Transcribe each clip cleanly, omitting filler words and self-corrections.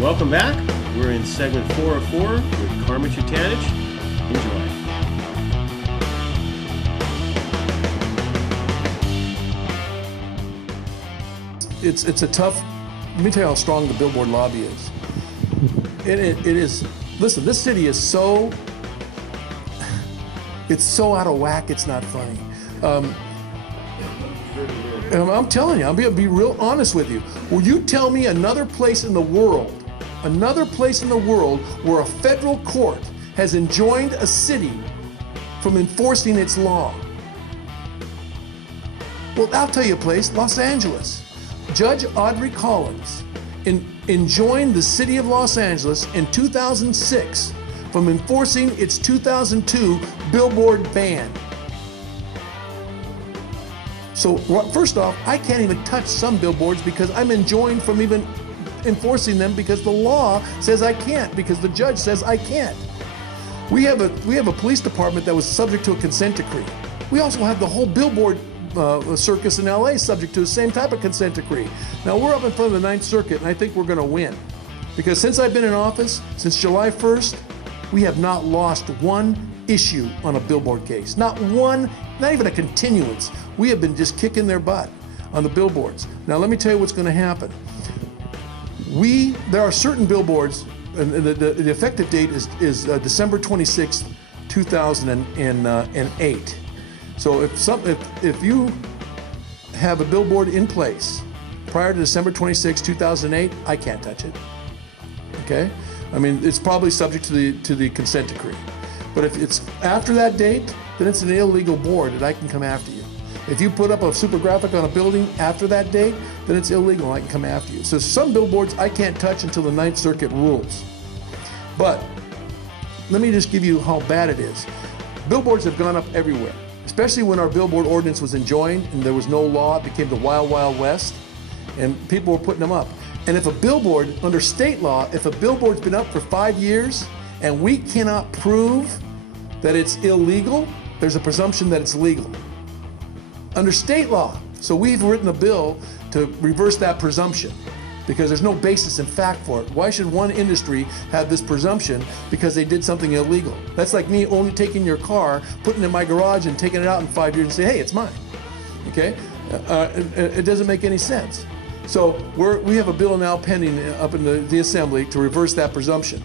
Welcome back. We're in segment 404 with Carmen Trutanich. Enjoy. It's a tough. Let me tell you how strong the billboard lobby is. It is. Listen, this city is so. It's so out of whack. It's not funny. I'm telling you, I'm going to be real honest with you. Will you tell me another place in the world where a federal court has enjoined a city from enforcing its law? Well, I'll tell you a place, Los Angeles. Judge Audrey Collins enjoined the city of Los Angeles in 2006 from enforcing its 2002 billboard ban. So first off, I can't even touch some billboards because I'm enjoined from even enforcing them because the law says I can't, because the judge says I can't. We have a police department that was subject to a consent decree. We also have the whole billboard circus in LA subject to the same type of consent decree. Now we're up in front of the Ninth Circuit and I think we're going to win. Because since I've been in office, since July 1st, we have not lost one issue on a billboard case. Not one, not even a continuance. We have been just kicking their butt on the billboards. Now let me tell you what's going to happen. There are certain billboards, and the effective date is December 26th, 2008. So if you have a billboard in place prior to December 26, 2008, I can't touch it. Okay? I mean, it's probably subject to the consent decree. But if it's after that date, then it's an illegal board and I can come after you. If you put up a super graphic on a building after that date, then it's illegal and I can come after you. So some billboards I can't touch until the Ninth Circuit rules. But let me just give you how bad it is. Billboards have gone up everywhere. Especially when our billboard ordinance was enjoined and there was no law, it became the Wild Wild West, and people were putting them up. And if a billboard, under state law, if a billboard's been up for 5 years and we cannot prove that it's illegal, there's a presumption that it's legal. Under state law. So we've written a bill to reverse that presumption because there's no basis in fact for it. Why should one industry have this presumption because they did something illegal? That's like me only taking your car, putting it in my garage and taking it out in 5 years and say, hey, it's mine. Okay? It doesn't make any sense. So we have a bill now pending up in the Assembly to reverse that presumption.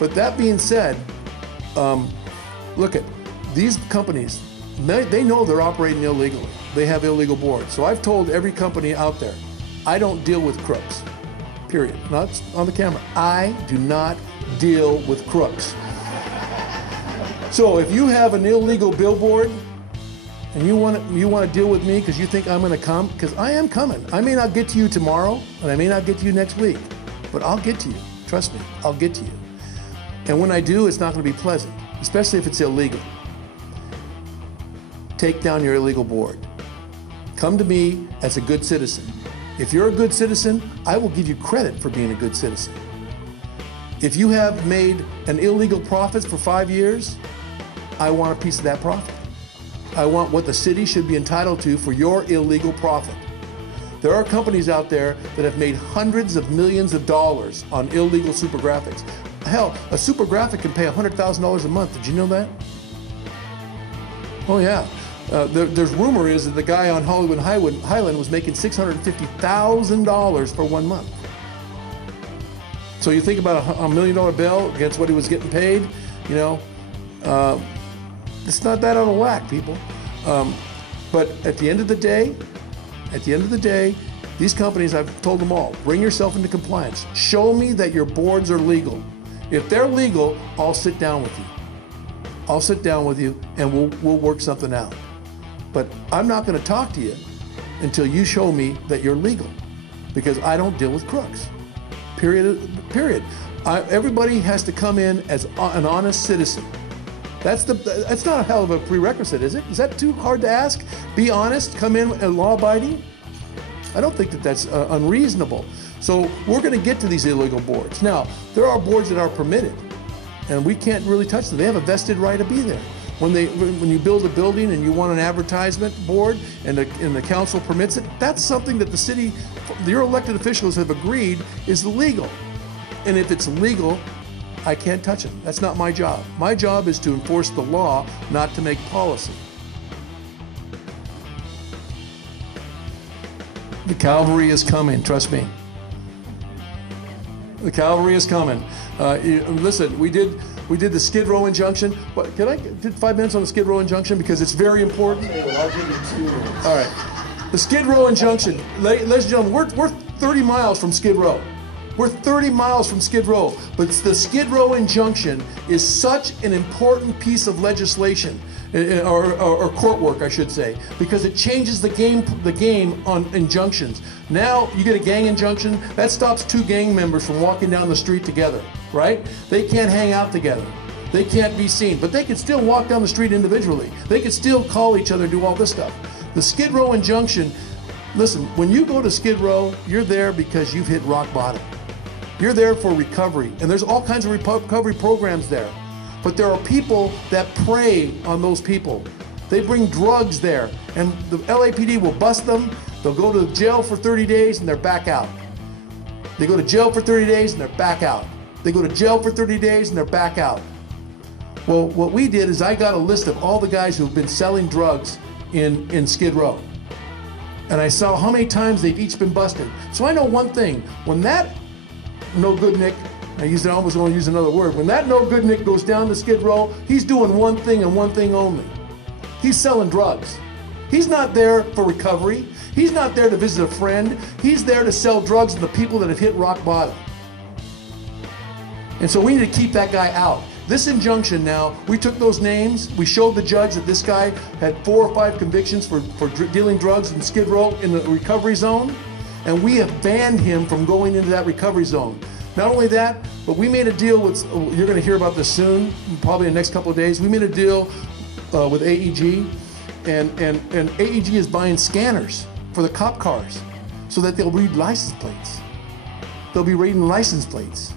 But that being said, look at these companies, they know they're operating illegally. They have illegal boards. So I've told every company out there, I don't deal with crooks. Period. Not on the camera. I do not deal with crooks. So if you have an illegal billboard and you want to deal with me because you think I'm going to come, because I am coming. I may not get to you tomorrow, and I may not get to you next week, but I'll get to you. Trust me, I'll get to you. And when I do, it's not going to be pleasant, especially if it's illegal. Take down your illegal board. Come to me as a good citizen. If you're a good citizen, I will give you credit for being a good citizen. If you have made an illegal profits for 5 years, I want a piece of that profit. I want what the city should be entitled to for your illegal profit. There are companies out there that have made hundreds of millions of dollars on illegal super graphics. Hell, a super graphic can pay $100,000 a month. Did you know that? Oh yeah. There's rumor is that the guy on Hollywood Highland was making $650,000 for 1 month. So you think about a $1 million bill against what he was getting paid, you know, it's not that out of whack, people. But at the end of the day, these companies, I've told them all, bring yourself into compliance. Show me that your boards are legal. If they're legal, I'll sit down with you. I'll sit down with you and we'll work something out. But I'm not going to talk to you until you show me that you're legal, because I don't deal with crooks. Period. Everybody has to come in as an honest citizen. That's not a hell of a prerequisite, is it? Is that too hard to ask? Be honest, come in and law-abiding? I don't think that that's unreasonable. So we're going to get to these illegal boards. Now, there are boards that are permitted, and we can't really touch them. They have a vested right to be there. When you build a building and you want an advertisement board and the council permits it, that's something that the city, your elected officials have agreed is legal. And if it's legal, I can't touch it. That's not my job. My job is to enforce the law, not to make policy. The cavalry is coming, trust me. The cavalry is coming. Listen, we did the Skid Row injunction, but can I get 5 minutes on the Skid Row injunction because it's very important? I'll give you 2 minutes. All right. The Skid Row injunction, ladies and gentlemen, we're 30 miles from Skid Row. We're 30 miles from Skid Row, but the Skid Row injunction is such an important piece of legislation, or court work, I should say, because it changes the game on injunctions. Now you get a gang injunction, that stops 2 gang members from walking down the street together, right? They can't hang out together. They can't be seen, but they can still walk down the street individually. They can still call each other and do all this stuff. The Skid Row injunction, listen, when you go to Skid Row, you're there because you've hit rock bottom. You're there for recovery, and there's all kinds of recovery programs there. But there are people that prey on those people. They bring drugs there, and the LAPD will bust them. They'll go to jail for 30 days, and they're back out. They go to jail for 30 days, and they're back out. They go to jail for 30 days, and they're back out. Well, what we did is I got a list of all the guys who've been selling drugs in Skid Row. And I saw how many times they've each been busted. So I know one thing, when that no good Nick, I almost want to use another word, when that no good Nick goes down to Skid Row, he's doing one thing and one thing only. He's selling drugs. He's not there for recovery. He's not there to visit a friend. He's there to sell drugs to the people that have hit rock bottom. And so we need to keep that guy out. This injunction now, we took those names, we showed the judge that this guy had 4 or 5 convictions for dealing drugs in Skid Row in the recovery zone, and we have banned him from going into that recovery zone. Not only that, but we made a deal with, you're going to hear about this soon, probably in the next couple of days, we made a deal with AEG, and AEG is buying scanners for the cop cars so that they'll read license plates. They'll be reading license plates.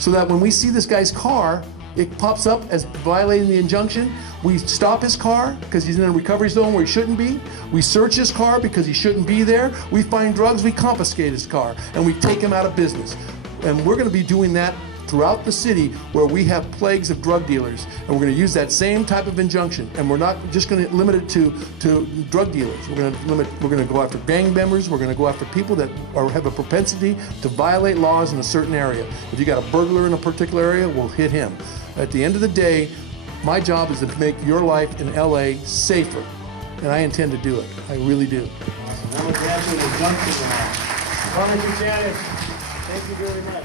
So that when we see this guy's car, it pops up as violating the injunction. We stop his car because he's in a recovery zone where he shouldn't be. We search his car because he shouldn't be there. We find drugs, we confiscate his car, and we take him out of business. And we're going to be doing that throughout the city where we have plagues of drug dealers. And we're going to use that same type of injunction. And we're not just going to limit it to drug dealers. We're going to go after gang members. We're going to go after people that have a propensity to violate laws in a certain area. If you got a burglar in a particular area, we'll hit him. At the end of the day, my job is to make your life in LA safer. And I intend to do it. I really do. Now we're down to the injunction now. Carmen Trutanich, thank you very much.